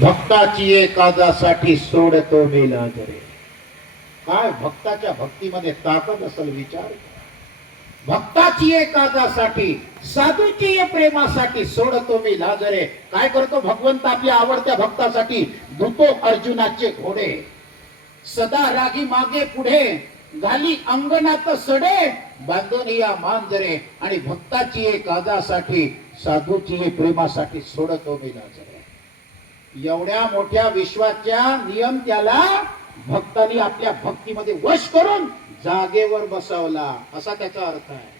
भक्ताची एकादासाठी सोडतो मी लाजरे. काय भक्ताच्या भक्तीमध्ये ताकद असेल विचार करा. भक्ताची एकादासाठी, साधूची प्रेमासाठी सोडतो मी लाजरे. काय करतो भगवंत आपल्या आवडत्या भक्तासाठी? धुतो अर्जुनाचे घोडे, सदा रागी मागे पुढे, घाली अंगणात सडे, बांधून या मांजरे. आणि भक्ताची एकादासाठी, साधूची प्रेमासाठी सोडतो मी लाजरे. एवढ्या मोठ्या विश्वाच्या नियम त्याला भक्तांनी आपल्या भक्तीमध्ये वश करून जागेवर बसवला, असा त्याचा अर्थ आहे.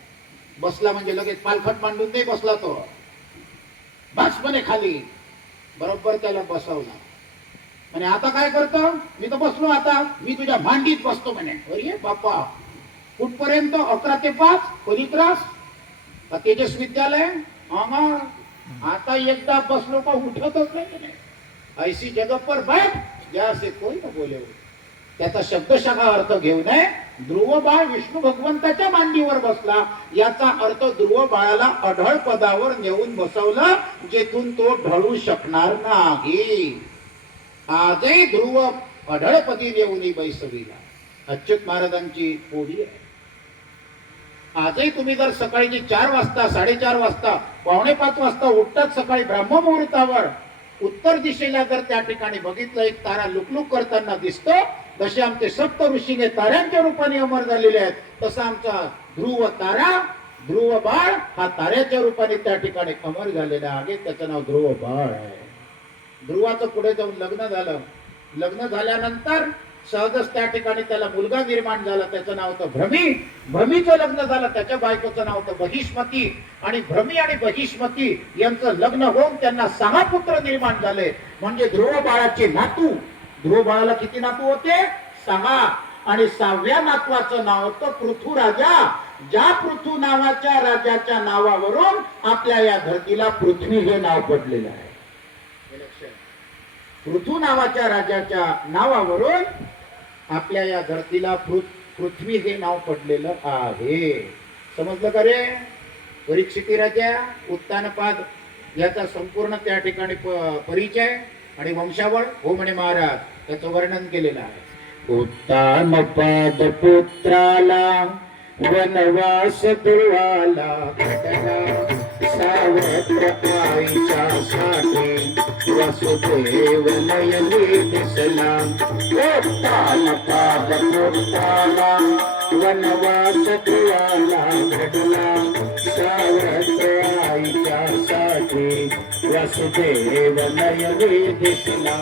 बसला म्हणजे लगेच पालखट मांडून नाही बसला तो, बस म्हणे खाली, बरोबर त्याला बसवला. म्हणे आता काय करतो? मी तर बसलो, आता मी तुझ्या मांडीत बसतो म्हणे. अरे बाप्पा, कुठपर्यंत? 11 ते 5 पवित्रास तेजस विद्यालय. आता एकदा बसलो का उठतच नाही म्हणे. ऐसी जगह पर बैठ जैसे कोई न बोले. त्याचा शब्दशः अर्थ घेऊ नये. ध्रुव बाळ विष्णू भगवंताच्या मांडीवर बसला, याचा अर्थ ध्रुव बाळाला अढळ पदावर नेऊन बसवलं, जेथून तो ढळू शकणार नाही. आजही ध्रुव अढळपदी नेऊन बैसविला. अच्युत महाराजांची ओवी आहे. आजही तुम्ही जर सकाळी 4 वाजता, 4:30 वाजता, 4:45 वाजता उठतात सकाळी ब्राह्म मुहूर्तावर, उत्तर दिशेला जर त्या ठिकाणी बघितलं, एक तारा लुकलुक करताना दिसतो. तसे आमचे सप्त ऋषीने ताऱ्यांच्या रूपाने अमर झालेले आहेत, तसा आमचा ध्रुव तारा, ध्रुव बाळ हा ताऱ्याच्या रूपाने त्या ठिकाणी अमर झालेला आहे. त्याचं नाव ध्रुव बाळ आहे. ध्रुवाचं पुढे जाऊन लग्न झालं. लग्न झाल्यानंतर सहजच त्या ठिकाणी त्याला मुलगा निर्माण झाला, त्याचं नाव होतं भ्रमी. भ्रमीचं लग्न झालं, त्याच्या बायकोचं नाव होतं बहिष्मती. आणि भ्रमी आणि बहिष्मती यांचं लग्न होऊन त्यांना 6 पुत्र निर्माण झाले. म्हणजे ध्रुव बाळाचे नातू. ध्रुव बाळाला किती नातू होते? 6. आणि 6व्या नातवाचं नाव होतं पृथ्वीराजा. ज्या पृथ्वी नावाच्या राजाच्या नावावरून आपल्या या धरतीला पृथ्वी हे नाव पडलेलं आहे. पृथ्वी नावाच्या राजाच्या नावावरून आपल्या या धरतीला पृथ्वी हे नाव पडलेलं आहे. समजलं का रे? परीक्षिती राजा, उत्तानपाद याचा संपूर्ण त्या ठिकाणी परिचय आणि वंशावळ हो म्हणे महाराज, त्याचं वर्णन केलेलं आहे. उत्तानपाद पुत्राला वनवास ध्रुवाला घडला, सावत्र आईच्या साठी वसुदेव नयनी दिसला. उत्तानपाद पुत्राला वनवास ध्रुवाला घडला, सावत्र आईच्या साठी वसुदेव नयनी दिसला.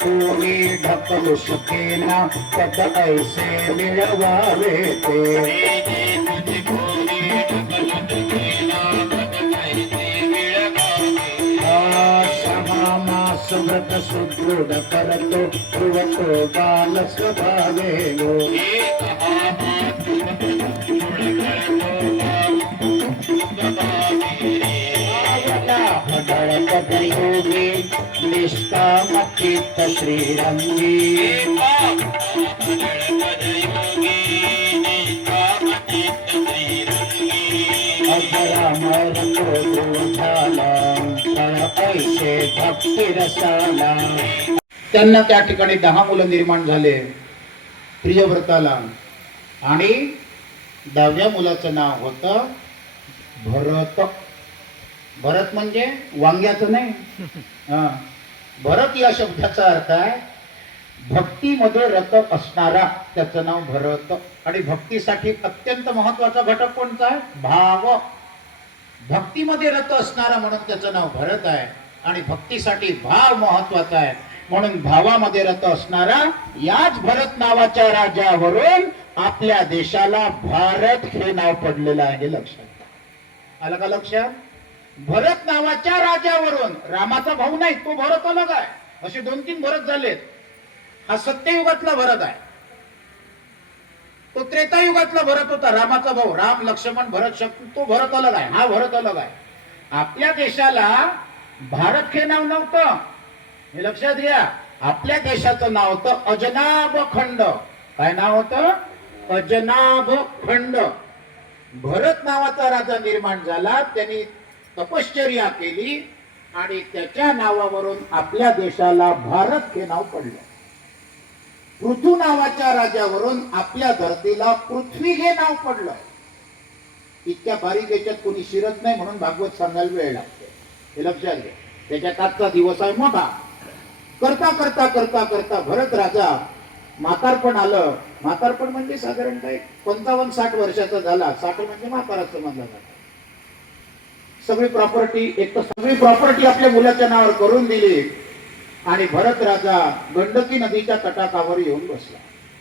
कोणी ढकलू शकेना पद ऐसे मिळवावे ते. समास व्रत सुदृढ करतो ध्रुवतो बाल स्वभावे गो. योगी निष्काम चित्त श्रीरंगी. अजरामर तो झाला ऐसे भक्ती रसाला. त्यांना त्या ठिकाणी 10 मुलं निर्माण झाले प्रियव्रताला. आणि 10व्या मुलाचं नाव होतं भरत. भरत म्हणजे वांग्याचं नाही. भरत या शब्दाचा अर्थ आहे भक्तीमध्ये रत असणारा, त्याचं नाव भरत. आणि भक्तीसाठी अत्यंत महत्वाचा घटक कोणता आहे? भाव. भक्तीमध्ये रत असणारा म्हणून त्याचं नाव भरत आहे. आणि भक्तीसाठी भाव महत्वाचा आहे म्हणून भावामध्ये रत असणारा याच भरत नावाच्या राजावरून आपल्या देशाला भारत हे नाव पडलेलं आहे. लक्षात आलं का? लक्षात. भरत नावाच्या राजावरून, रामाचा भाऊ नाही, तो भरत अलग आहे. असे 2-3 भरत झालेत. हा सत्ययुगातला भरत आहे. तो त्रेतायुगातला भरत होता, रामाचा भाऊ. राम, लक्ष्मण, भरत, शत्रुघ्न, तो भरत अलग आहे. हा भरत अलग आहे. आपल्या देशाला भारत हे नाव नव्हतं. हे लक्षात घ्या. आपल्या देशाचं नाव होतं अजनाब खंड. काय नाव होतं? अजनाब खंड. भरत नावाचा राजा निर्माण झाला. त्यांनी तपश्चर्या केली आणि त्याच्या नावावरून आपल्या देशाला भारत हे नाव पडलं. पृथू नावाच्या राजावरून आपल्या धरतीला पृथ्वी हे नाव पडलं. इतक्या बारीक याच्यात कोणी शिरत नाही म्हणून भागवत सांगायला वेळ लागतो. हे लक्षात घ्या. त्याच्यात आजचा दिवस आहे मोठा. करता करता करता करता भरत राजा म्हातारपण आलं. म्हातारपण म्हणजे साधारण काय 55-60 वर्षाचा झाला. 60 म्हणजे म्हातारा समजला जातो. सगळी प्रॉपर्टी आपल्या मुलाच्या नावावर करून दिली आणि भरत राजा गंडकी नदीच्या तटाकावर येऊन बसला.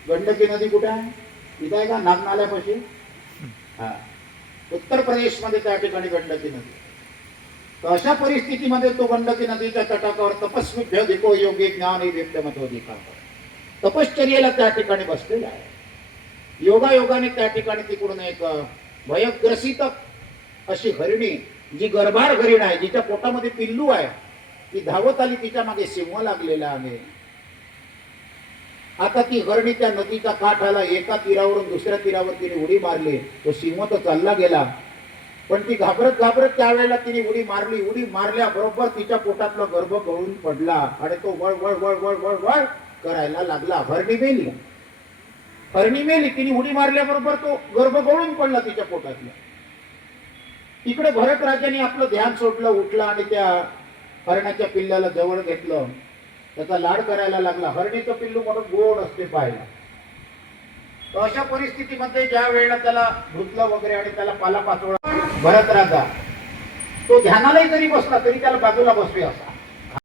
गंडकी नदी कुठे आहे? इथे आहे का? नागनाल्यापाशी. हा, उत्तर प्रदेश मध्ये त्या ठिकाणी गंडकी नदी. तर अशा परिस्थितीमध्ये तो गंडकी नदीच्या तटाकावर तपस्वी देखो योगी ज्ञानी व्यक्तिमत्व तपश्चर्येला त्या ठिकाणी बसलेला आहे. योगायोगाने त्या ठिकाणी तिकडून एक भयग्रसित अशी हरिणी, जी गर्भार हरिण आहे, जिच्या पोटामध्ये पिल्लू आहे, ती धावत आली. तिच्या मागे सिंह लागलेला आहे. आता ती हरणी त्या नदीचा काठ आला. एका तीरावरून दुसऱ्या तीरावर तिने उडी मारली. तो सिंह तर चालला गेला, पण ती घाबरत घाबरत त्यावेळेला तिने उडी मारली. उडी मारल्याबरोबर तिच्या पोटातला गर्भ गळून पडला आणि तो वळ वळ वळ वळ वळ वळ करायला लागला. हरणी मेली. तिने उडी मारल्याबरोबर तो गर्भ गळून पडला तिच्या पोटातला. इकडे भरत राजाने आपलं ध्यान सोडलं, उठला आणि त्या हरणाच्या पिल्ल्याला जवळ घेतलं. त्याचा लाड करायला लागला. हरणीचं पिल्लू म्हणून गोड असते पाहायला. तर अशा परिस्थितीमध्ये ज्या वेळेला त्याला धुतलं वगैरे आणि त्याला पाला पाचोळा, भरत राजा तो ध्यानालाही जरी बसला तरी त्याला बाजूला बसवे असा.